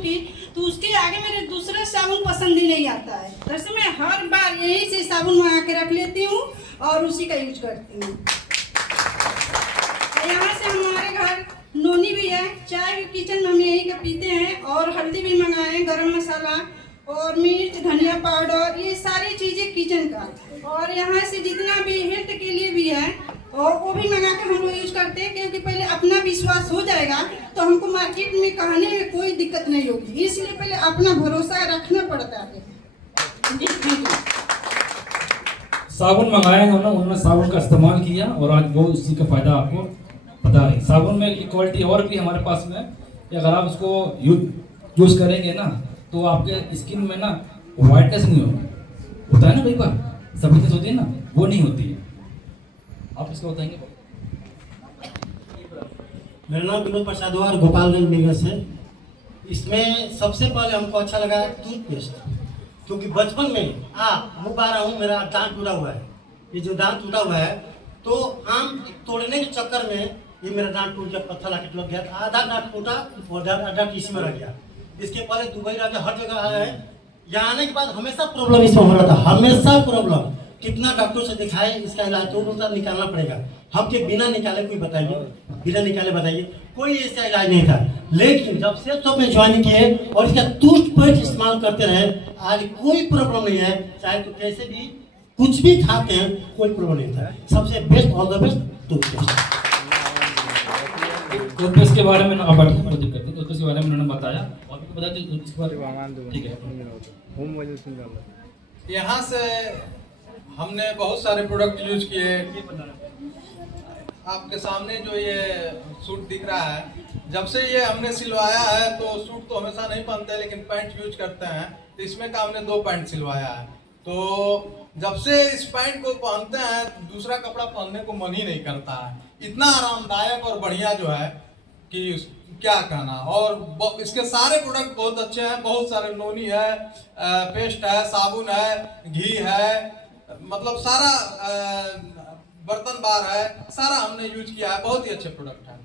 की तो उसके आगे मेरे दूसरा साबुन पसंद ही नहीं आता है। वैसे मैं हर बार यहीं से साबुन मंगा के रख लेती हूँ और उसी का यूज करती हूँ। यहाँ से हमारे घर नोनी भी है, चाय किचन में हम यहीं के पीते हैं, और हल्दी भी मंगाए, गरम मसाला और मिर्च धनिया पाउडर, ये सारी चीज़ें किचन का। और यहाँ से जितना भी हेल्थ के लिए भी है और वो भी मंगा के हम लोग यूज करते हैं, क्योंकि पहले अपना विश्वास हो जाएगा तो हमको मार्केट में कहने में कोई दिक्कत नहीं होगी, इसलिए पहले अपना भरोसा रखना पड़ता है। साबुन मंगाए उन्होंने साबुन का इस्तेमाल किया और आज वो उसी का फायदा आपको पता है। साबुन में क्वालिटी और भी हमारे पास में, अगर आप उसको यूज करेंगे ना तो आपके स्किन में ना वाइटनेस नहीं होता है ना, कई बार सफेदनेस होती है ना, वो नहीं होती है। आप इसको बताएंगे? मेरा नाम विनोद प्रसाद और गोपालगंज निगम से। इसमें सबसे पहले हमको अच्छा लगा टूथपेस्ट, क्योंकि बचपन में मुँह पा रहा हूँ, मेरा दांत टूटा हुआ है। ये जो दांत टूटा हुआ है तो आम तोड़ने के चक्कर में ये मेरा दांत टूट गया, पत्थर लाके टूट गया, आधा दांत टूटा और आधा इसी में रह गया। इसके पहले दुबई राजा हर जगह आया है, यहाँ आने के बाद हमेशा प्रॉब्लम इसमें हो रहा था, हमेशा प्रॉब्लम। कितना डॉक्टर से दिखाए, इसका इलाज तो बोलता निकालना पड़ेगा। हमके बिना निकाले कोई बताइए, बिना निकाले बताइए, कोई इसका इलाज नहीं था। लेकिन जब से सब में ज्वाइन किए और इसका टूथपेस्ट इस्तेमाल करते रहे, आज कोई प्रॉब्लम नहीं है। चाहे तो कैसे भी कुछ भी खाते हैं, कोई प्रॉब्लम नहीं था। सबसे best, all the best toothpaste. Toothpaste के बारे में ना दिक्कत है, टूथपेस्ट के बारे में उन्होंने बताया और भी बता दीजिए इसके बारे में। ठीक है, यहाँ से हमने बहुत सारे प्रोडक्ट यूज किए। आपके सामने जो ये सूट दिख रहा है, जब से ये हमने सिलवाया है तो सूट तो हमेशा नहीं पहनते, लेकिन पैंट यूज करते हैं। तो इसमें का हमने 2 पैंट सिलवाया है, तो जब से इस पैंट को पहनते हैं दूसरा कपड़ा पहनने को मन ही नहीं करता है। इतना आरामदायक और बढ़िया जो है कि क्या कहना। और इसके सारे प्रोडक्ट बहुत अच्छे हैं, बहुत सारे नोनी है, पेस्ट है, साबुन है, घी है, मतलब सारा बर्तन बार है, सारा हमने यूज किया है। बहुत ही अच्छे प्रोडक्ट है।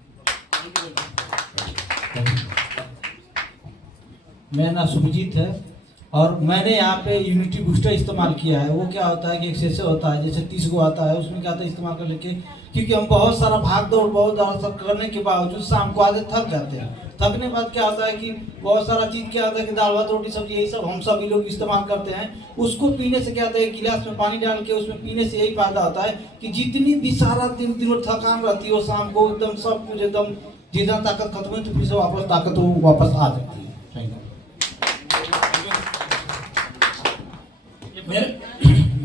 मेरा नाम सुभजीत है और मैंने यहाँ पे यूनिटी बूस्टर इस्तेमाल किया है। वो क्या होता है कि एक होता है, जैसे 30 को आता है, उसमें क्या आता है इस्तेमाल कर लेके, क्योंकि हम बहुत सारा भाग दौड़ बहुत सारा करने के बावजूद शाम को आधे थक जाते हैं। थकने बाद क्या होता है कि बहुत सारा चीज़ क्या होता है कि दाल भात रोटी सब्जी यही सब हम सभी लोग इस्तेमाल करते हैं। उसको पीने से क्या होता है, गिलास में पानी डाल के उसमें पीने से यही फायदा होता है कि जितनी भी सारा दिन थकान रहती है वो शाम को एकदम सब कुछ एकदम जितना ताकत खत्म है तो फिर से वापस ताकत वो वापस आ जाती है।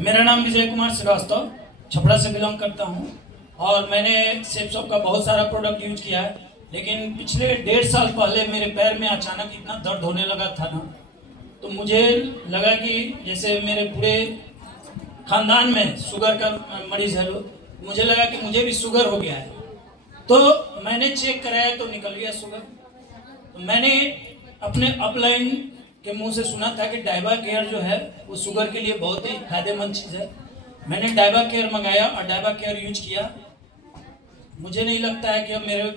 मेरा नाम विजय कुमार श्रीवास्तव, छपरा से बिलोंग करता हूं और मैंने सेफ शॉप का बहुत सारा प्रोडक्ट यूज किया है। लेकिन पिछले 1.5 साल पहले मेरे पैर में अचानक इतना दर्द होने लगा था ना, तो मुझे लगा कि जैसे मेरे पूरे खानदान में शुगर का मरीज है लोग, मुझे लगा कि मुझे भी शुगर हो गया है। तो मैंने चेक कराया तो निकल गया शुगर। तो मैंने अपने अपलाइन के मुंह से सुना था कि डाइबा केयर जो है वो शुगर के लिए बहुत ही फायदेमंद चीज़ है। मैंने डाइबा केयर मंगाया और डाइबा केयर यूज किया। मुझे नहीं लगता है कि अब मेरे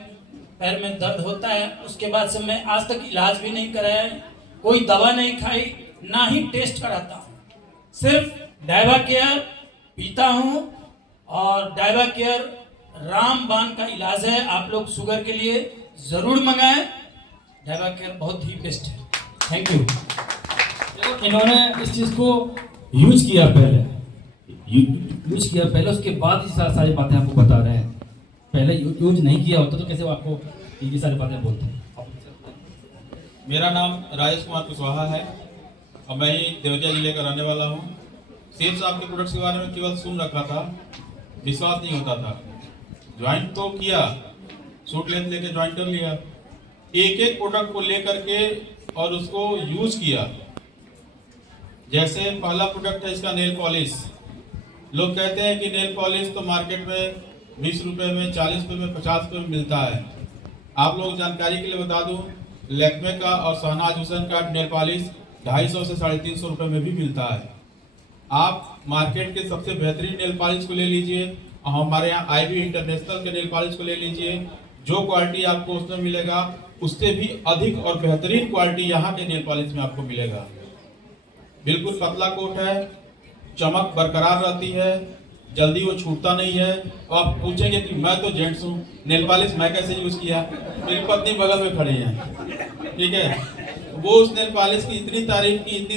पैर में दर्द होता है। उसके बाद से मैं आज तक इलाज भी नहीं कराया, कोई दवा नहीं खाई, ना ही टेस्ट कराता हूँ। सिर्फ डाइबा केयर पीता हूँ और डाइबा केयर रामबाण का इलाज है। आप लोग शुगर के लिए ज़रूर मंगाएं, डाइबा केयर बहुत ही बेस्ट है। Thank you. इन्होंने इस चीज़ को यूज किया पहले, उसके बाद ही सारी बातें आपको बता रहे हैं। पहले यूज नहीं किया होता तो कैसे आपको ये सारी बातें बोलते हैं। मेरा नाम राजेश कुमार कुशवाहा है और मैं ही देवरिया जिले का रहने वाला हूँ। सेफ साहब के प्रोडक्ट्स के बारे में केवल सुन रखा था, विश्वास नहीं होता था। ज्वाइन तो किया, सूट लेंथ लेके ज्वाइन कर लिया, एक एक प्रोडक्ट को लेकर के और उसको यूज किया। जैसे पहला प्रोडक्ट है इसका नेल पॉलिश। लोग कहते हैं कि नेल पॉलिश तो मार्केट में 20 रुपये में, 40 रुपये में, 50 रुपये में मिलता है। आप लोग जानकारी के लिए बता दूं, लैक्मे का और शहनाज हुसैन का नेल पॉलिश 250 से 350 रुपये में भी मिलता है। आप मार्केट के सबसे बेहतरीन नेल पॉलिश को ले लीजिए और हमारे यहाँ IB इंटरनेशनल के नेल पॉलिश को ले लीजिए। जो क्वालिटी आपको उसमें मिलेगा उससे भी अधिक और बेहतरीन क्वालिटी यहाँ के नेल पॉलिश में आपको मिलेगा। बिल्कुल पतला कोट है, चमक बरकरार रहती है, जल्दी वो छूटता नहीं है। और आप पूछेंगे कि मैं तो जेंट्स हूँ, नेल पॉलिश मैं कैसे यूज़ किया? मेरी पत्नी बगल में खड़ी है, ठीक है, वो उस नेल पॉलिश की इतनी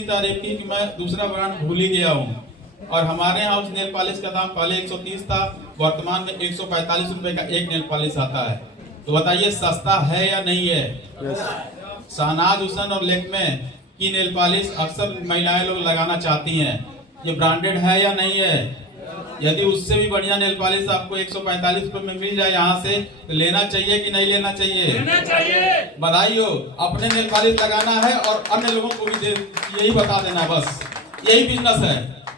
तारीफ की कि मैं दूसरा ब्रांड भूल ही गया हूँ। और हमारे यहाँ उस नेल पॉलिश का दाम पहले 130 था, वर्तमान में 145 रुपए का एक नेल पॉलिश आता है। तो बताइए सस्ता है या नहीं है? शहनाज हुसैन और लेक्मे की नेल पॉलिश अक्सर महिलाएं लोग लगाना चाहती हैं, ये ब्रांडेड है या नहीं है? यदि उससे भी बढ़िया नेल पॉलिश आपको 145 रुपए में मिल जाए यहाँ से, तो लेना चाहिए कि नहीं लेना चाहिए? लेना चाहिए। बधाई हो, अपने नेल पॉलिश लगाना है और अन्य लोगों को भी यही बता देना, बस यही बिजनेस है,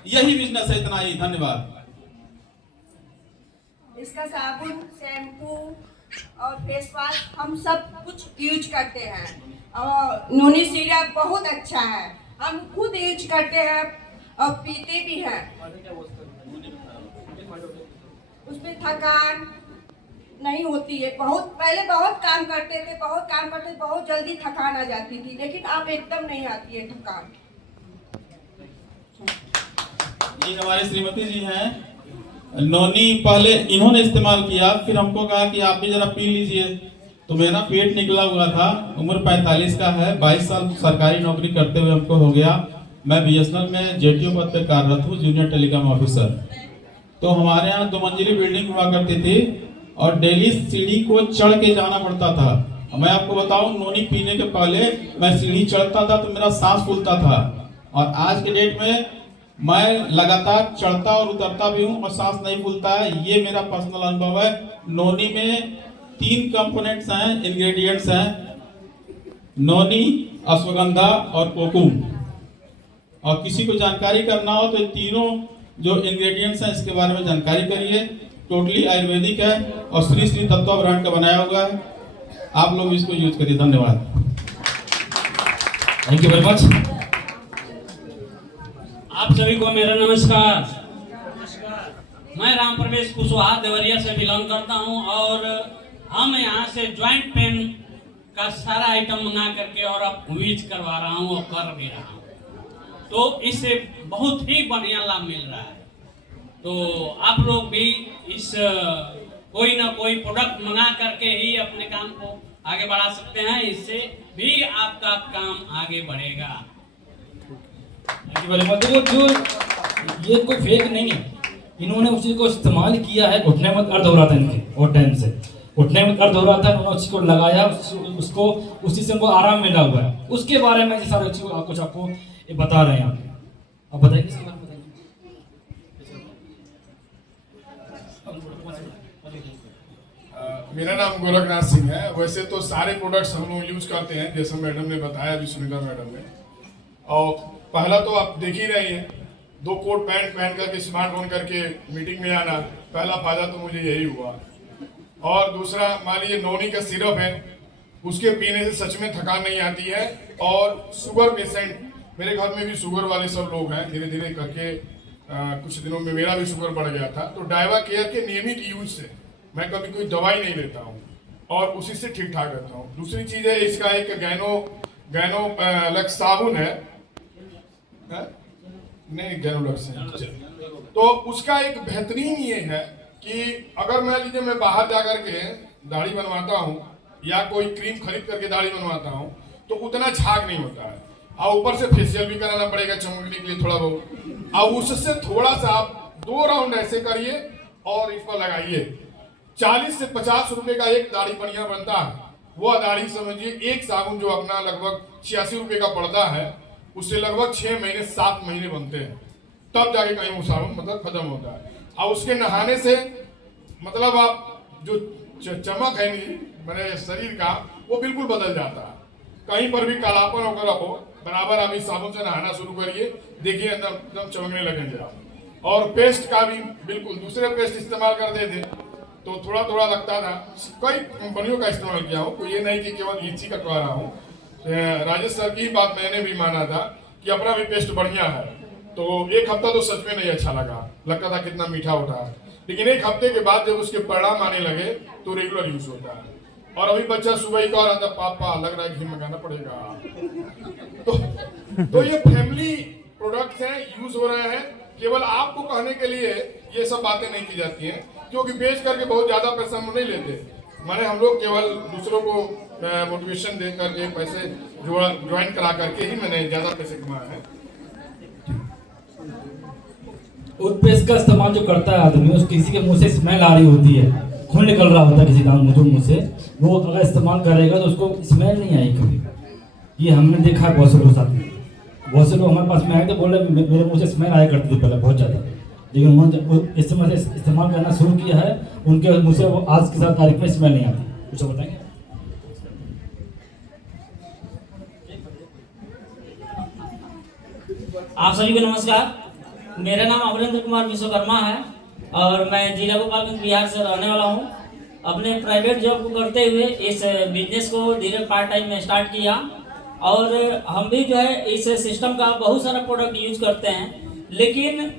यही बिजनेस है। इतना ही, धन्यवाद। इसका साबुन, शैम्पू और फेस वॉश हम सब कुछ यूज करते हैं। और नोनी सिरप बहुत अच्छा है, हम खुद यूज करते हैं और पीते भी हैं। उसमें थकान नहीं होती है। पहले बहुत काम करते थे, बहुत जल्दी थकान आ जाती थी, लेकिन अब एकदम नहीं आती है थकान। ये हमारे श्रीमती जी हैं, नोनी पहले इन्होंने इस्तेमाल किया, फिर हमको कहा कि आप भी जरा पी लीजिए। तो मेरा पेट निकला हुआ था, उम्र 45 का है, 22 साल सरकारी नौकरी करते हुए हमको हो गया। मैं BSNL में JTO पद पे कार्यरत हूँ, जूनियर टेलीकॉम ऑफिसर। तो हमारे यहाँ 2 मंजिली बिल्डिंग हुआ करती थी और डेली सीढ़ी को चढ़ के जाना पड़ता था। मैं आपको बताऊं, नोनी पीने के पहले मैं सीढ़ी चढ़ता था तो मेरा सांस फूलता था, और आज के डेट में मैं लगातार चढ़ता और उतरता भी हूं और सांस नहीं फूलता है। ये मेरा पर्सनल अनुभव है। नोनी में 3 कंपोनेंट्स हैं, इंग्रेडिएंट्स हैं, नोनी, अश्वगंधा और कोकुम। और किसी को जानकारी करना हो तो ये तीनों जो इंग्रेडिएंट्स हैं इसके बारे में जानकारी करिए। टोटली आयुर्वेदिक है और श्री श्री तत्वा ब्रांड का बनाया हुआ है। आप लोग इसको यूज करिए। धन्यवाद। Thank you very much. आप सभी को मेरा नमस्कार। मैं राम प्रवेश कुशवाहा देवरिया से बिलोंग करता हूं और हम यहाँ से ज्वाइंट पेन का सारा आइटम मंगा करके और अब यूज करवा रहा हूँ और कर भी रहा हूँ। तो इससे बहुत ही बढ़िया लाभ मिल रहा है। तो आप लोग भी इस कोई ना कोई प्रोडक्ट मंगा करके ही अपने काम को आगे बढ़ा सकते हैं, इससे भी आपका काम आगे बढ़ेगा। Thank you very much. देखो, जो ये कोई फेक नहीं है, इन्होंने उसी को इस्तेमाल किया है। घुटने में दर्द हो रहा था इनके और टाइम से, घुटने में दर्द हो रहा था, उन्होंने उसी को लगाया, उसको उसी से उनको आराम मिला हुआ है। उसके बारे में ये सारे चीज़ कुछ आपको ये बता रहे हैं। आप बताइए इसके बारे में। मेरा नाम गोरखनाथ सिंह है। वैसे तो सारे प्रोडक्ट्स हम लोग यूज करते हैं, जैसे मैडम ने बताया अभी, सुनीता मैडम ने। और पहला तो आप देख ही रहे हैं, 2 कोट पैंट पहन करके स्मार्टफोन करके मीटिंग में आना, पहला फायदा तो मुझे यही हुआ। और दूसरा, मान लीजिए नोनी का सिरप है, उसके पीने से सच में थकान नहीं आती है। और शुगर पेशेंट, मेरे घर में भी शुगर वाले सब लोग हैं, धीरे धीरे करके कुछ दिनों में मेरा भी शुगर बढ़ गया था। तो डाइवा केयर के नियमित यूज से मैं कभी कोई दवाई नहीं लेता हूँ और उसी से ठीक ठाक रहता हूँ। दूसरी चीज है, इसका एक गैनोलक्स साबुन है, नहीं गैनोलक्स है, तो उसका एक बेहतरीन ये है कि अगर मान लीजिए मैं बाहर जा करके दाढ़ी बनवाता हूँ या कोई क्रीम खरीद करके दाढ़ी बनवाता हूँ तो उतना झाग नहीं होता है, और ऊपर से फेशियल भी कराना पड़ेगा चमकने के लिए थोड़ा बहुत। और उससे थोड़ा सा आप 2 राउंड ऐसे करिए और इस पर लगाइए। 40 से 50 रुपए का एक दाढ़ी बढ़िया बनता है। वह दाढ़ी समझिए, एक साबुन जो अपना लगभग 86 रुपए का पड़ता है, उससे लगभग 6 महीने 7 महीने बनते हैं, तब जाके कहीं वो साबुन मतलब खत्म होता है। और उसके नहाने से मतलब आप जो चमक है नहीं मेरे शरीर का, वो बिल्कुल बदल जाता है। कहीं पर भी कालापन वगैरह हो, बराबर आप इस साबुन से नहाना शुरू करिए, देखिए एकदम चमकने लगेंगे आप। और पेस्ट का भी बिल्कुल, दूसरे पेस्ट इस्तेमाल करते थे तो थोड़ा थोड़ा लगता था। कई कंपनियों का इस्तेमाल किया हूँ, कोई ये नहीं कि केवल इसी का कह रहा हूँ। राजेश सर की बात मैंने भी माना था कि अपना भी पेस्ट बढ़िया है। तो 1 हफ्ता तो सच में नहीं अच्छा लगा, लगता था कितना मीठा होता है, लेकिन 1 हफ्ते के बाद जब उसके परिणाम आने लगे तो रेगुलर यूज होता है। और अभी बच्चा सुबह ही कह रहा था पापा लग रहा है घी मंगाना पड़ेगा। तो ये फैमिली प्रोडक्ट्स हैं, यूज हो रहे हैं। केवल आपको कहने के लिए ये सब बातें नहीं की जाती हैं, क्योंकि बेच करके बहुत ज्यादा पैसा हम नहीं लेते। माने हम लोग केवल दूसरों को मोटिवेशन दे करके पैसे ज्वाइन करा करके ही मैंने ज्यादा पैसे कमाए हैं। टूथपेस्ट का इस्तेमाल जो करता है आदमी, उस किसी के मुंह से स्मेल आ रही होती है, खून निकल रहा होता है किसी का मुंह से, वो अगर इस्तेमाल करेगा तो उसको स्मेल नहीं आई कभी। ये हमने देखा है बहुत से लोग साथ में। बहुत से लोग हमारे पास में आए तो बोले मेरे मुंह से स्मेल आया करती थी पहले बहुत ज़्यादा, लेकिन उन्होंने इस्तेमाल करना शुरू किया है, उनके मुँह से वो आज के साथ तारीख में स्मेल नहीं आती। कुछ बताएंगे? आप सभी को नमस्कार। मेरा नाम अमरेंद्र कुमार विश्वकर्मा है और मैं जिला गोपालगंज बिहार से रहने वाला हूँ। अपने प्राइवेट जॉब को करते हुए इस बिजनेस को धीरे पार्ट टाइम में स्टार्ट किया और हम भी जो है इस सिस्टम का बहुत सारा प्रोडक्ट यूज करते हैं, लेकिन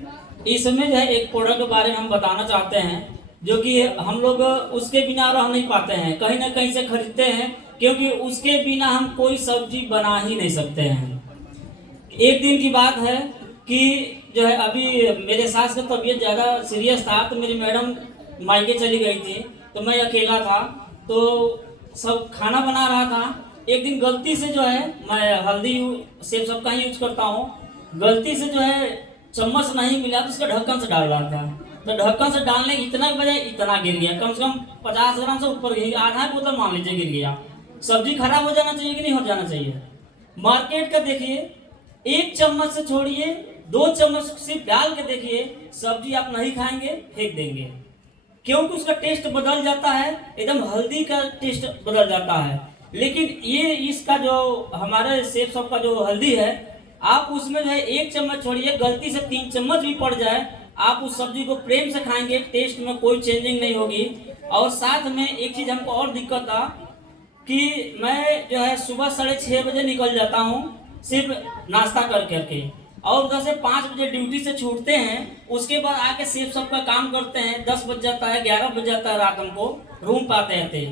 इसमें जो है एक प्रोडक्ट के बारे में हम बताना चाहते हैं जो कि हम लोग उसके बिना रह नहीं पाते हैं, कहीं ना कहीं से खरीदते हैं, क्योंकि उसके बिना हम कोई सब्जी बना ही नहीं सकते हैं। एक दिन की बात है कि जो है अभी मेरे सास का तबीयत ज़्यादा सीरियस था, तो मेरी मैडम मायके चली गई थी, तो मैं अकेला था, तो सब खाना बना रहा था। एक दिन गलती से जो है मैं हल्दी सेब सब का ही यूज करता हूँ, गलती से जो है चम्मच नहीं मिला तो उसका ढक्कन से डाल रहा था, तो ढक्कन से डालने इतना बजाय इतना गिर गया, कम से कम 50 ग्राम से ऊपर गिर गया, आधा बोतल मान लीजिए गिर गया। सब्जी खराब हो जाना चाहिए कि नहीं हो जाना चाहिए? मार्केट का देखिए, एक चम्मच से छोड़िए 2 चम्मच सिर्फ डाल के देखिए, सब्जी आप नहीं खाएंगे, फेंक देंगे, क्योंकि उसका टेस्ट बदल जाता है, एकदम हल्दी का टेस्ट बदल जाता है। लेकिन ये इसका जो हमारे सेब सब का जो हल्दी है, आप उसमें जो है 1 चम्मच छोड़िए, गलती से 3 चम्मच भी पड़ जाए, आप उस सब्जी को प्रेम से खाएंगे, टेस्ट में कोई चेंजिंग नहीं होगी। और साथ में एक चीज़ हमको और दिक्कत था कि मैं जो है सुबह 6:30 बजे निकल जाता हूँ सिर्फ नाश्ता कर करके, और उधर से 5 बजे ड्यूटी से छूटते हैं, उसके बाद आके सेब सब का काम करते हैं, 10 बज जाता है, 11 बज जाता है रात हमको रूम पे आते आते।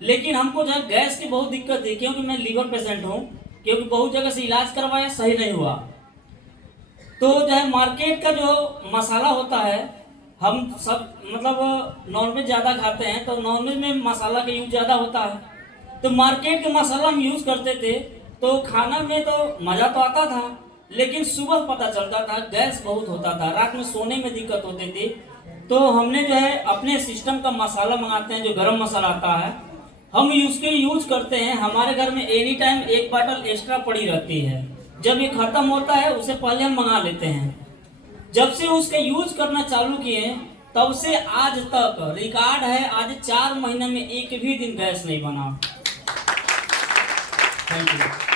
लेकिन हमको जो है गैस की बहुत दिक्कत थी, क्योंकि मैं लीवर पेशेंट हूँ, क्योंकि बहुत जगह से इलाज करवाया, सही नहीं हुआ। तो जो है मार्केट का जो मसाला होता है, हम सब मतलब नॉनवेज ज़्यादा खाते हैं, तो नॉनवेज में मसाला का यूज ज़्यादा होता है, तो मार्केट के मसाला हम यूज़ करते थे, तो खाना में तो मज़ा तो आता था, लेकिन सुबह पता चलता था गैस बहुत होता था, रात में सोने में दिक्कत होती थी। तो हमने जो है अपने सिस्टम का मसाला मंगाते हैं, जो गरम मसाला आता है, हम उसके यूज करते हैं। हमारे घर में एनी टाइम 1 बॉटल एक्स्ट्रा पड़ी रहती है, जब ये खत्म होता है उससे पहले हम मंगा लेते हैं। जब से उसका यूज करना चालू किए तब से आज तक रिकॉर्ड है, आज 4 महीने में एक भी दिन गैस नहीं बना। Thank you.